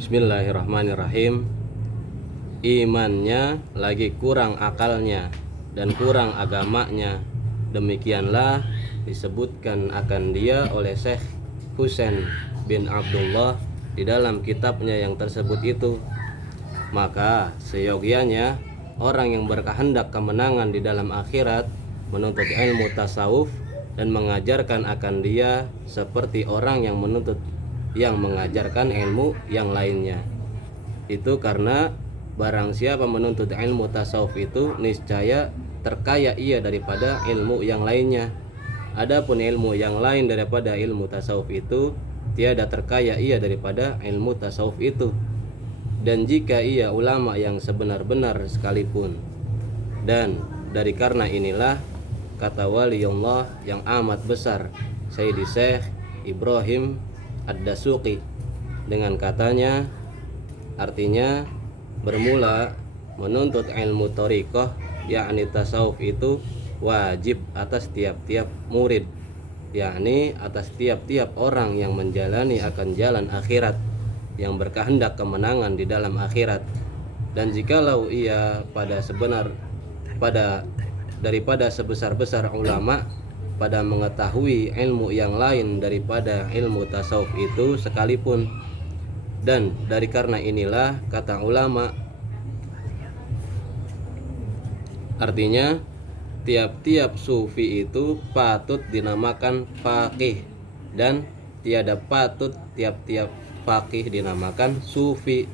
Bismillahirrahmanirrahim. Imannya lagi kurang akalnya dan kurang agamanya. Demikianlah disebutkan akan dia oleh Syekh Husain bin Abdullah di dalam kitabnya yang tersebut itu. Maka seyogianya orang yang berkehendak kemenangan di dalam akhirat menuntut ilmu tasawuf dan mengajarkan akan dia seperti orang yang mengajarkan ilmu yang lainnya. Itu karena barang siapa menuntut ilmu tasawuf itu niscaya terkaya ia daripada ilmu yang lainnya. Adapun ilmu yang lain daripada ilmu tasawuf itu tiada terkaya ia daripada ilmu tasawuf itu. Dan jika ia ulama yang sebenar-benar sekalipun. Dan dari karena inilah kata waliullah yang amat besar Sayyidi Syekh Ibrahim Ad-Dasuqi dengan katanya, artinya bermula menuntut ilmu thariqah yakni tasawuf itu wajib atas tiap-tiap murid, yakni atas tiap-tiap orang yang menjalani akan jalan akhirat, yang berkehendak kemenangan di dalam akhirat. Dan jikalau ia daripada sebesar-besar ulama pada mengetahui ilmu yang lain daripada ilmu tasawuf itu sekalipun. Dan dari karena inilah kata ulama, artinya tiap-tiap sufi itu patut dinamakan faqih, dan tiada patut tiap-tiap faqih dinamakan sufi,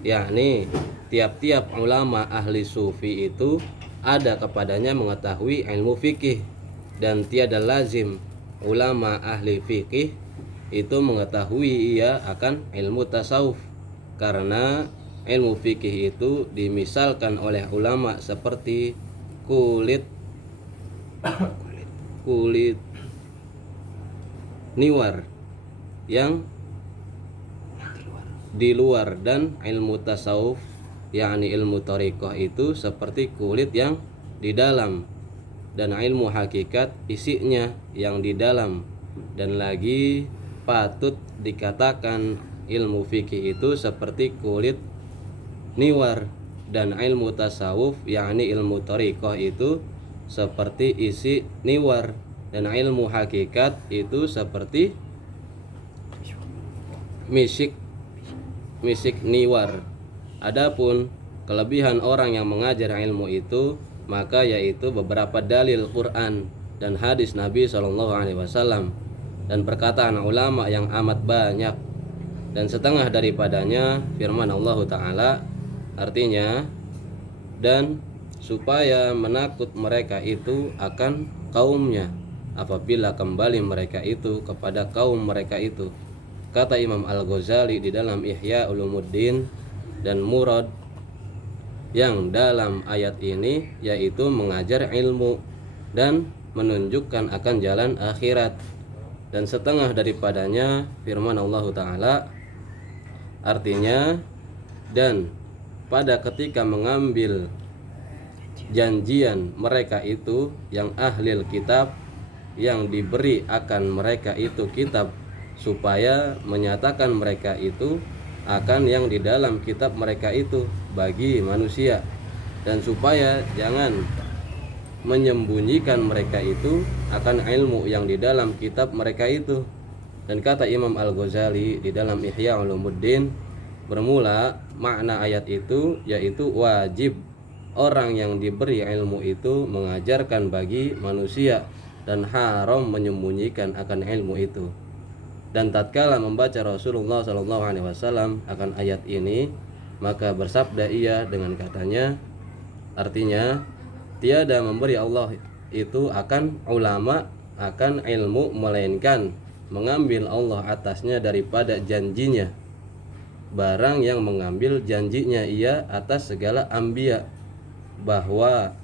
yakni tiap-tiap ulama ahli sufi itu ada kepadanya mengetahui ilmu fikih, dan tiada lazim ulama ahli fikih itu mengetahui ia akan ilmu tasawuf, karena ilmu fikih itu dimisalkan oleh ulama seperti kulit niwar yang di luar, dan ilmu tasawuf yakni ilmu thariqah itu seperti kulit yang di dalam, dan ilmu hakikat isinya yang di dalam. Dan lagi patut dikatakan ilmu fikih itu seperti kulit niwar, dan ilmu tasawuf yakni ilmu thariqah itu seperti isi niwar, dan ilmu hakikat itu seperti misik niwar. Adapun kelebihan orang yang mengajar ilmu itu, maka yaitu beberapa dalil Quran dan hadis Nabi SAW dan perkataan ulama yang amat banyak, dan setengah daripadanya firman Allah Ta'ala, artinya dan supaya menakut mereka itu akan kaumnya apabila kembali mereka itu kepada kaum mereka itu. Kata Imam Al-Ghazali di dalam Ihya Ulumuddin, dan murad yang dalam ayat ini yaitu mengajar ilmu dan menunjukkan akan jalan akhirat. Dan setengah daripadanya firman Allah Ta'ala, artinya dan pada ketika mengambil janjian mereka itu yang ahlil kitab, yang diberi akan mereka itu kitab, supaya menyatakan mereka itu akan yang di dalam kitab mereka itu bagi manusia, dan supaya jangan menyembunyikan mereka itu akan ilmu yang di dalam kitab mereka itu. Dan kata Imam Al-Ghazali di dalam Ihya Ulumuddin, bermula makna ayat itu yaitu wajib orang yang diberi ilmu itu mengajarkan bagi manusia, dan haram menyembunyikan akan ilmu itu. Dan tatkala membaca Rasulullah SAW akan ayat ini, maka bersabda ia dengan katanya, artinya tiada memberi Allah itu akan ulama akan ilmu melainkan mengambil Allah atasnya daripada janjinya, barang yang mengambil janjinya ia atas segala anbiya, bahwa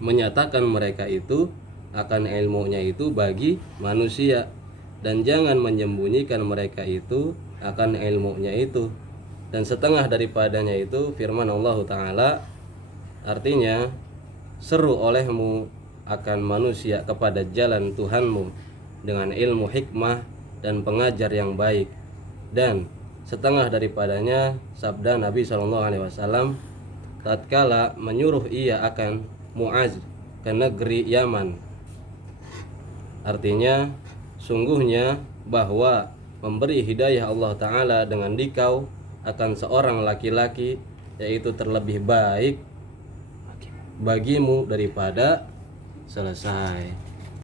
menyatakan mereka itu akan ilmunya itu bagi manusia, dan jangan menyembunyikan mereka itu akan ilmunya itu. Dan setengah daripadanya itu firman Allah Ta'ala, artinya seru olehmu akan manusia kepada jalan Tuhanmu dengan ilmu hikmah dan pengajar yang baik, dan setengah daripadanya sabda Nabi SAW tatkala menyuruh ia akan Muaz ke negeri Yaman. Artinya, sungguhnya bahwa memberi hidayah Allah Ta'ala dengan dikau akan seorang laki-laki, yaitu terlebih baik bagimu daripada selesai.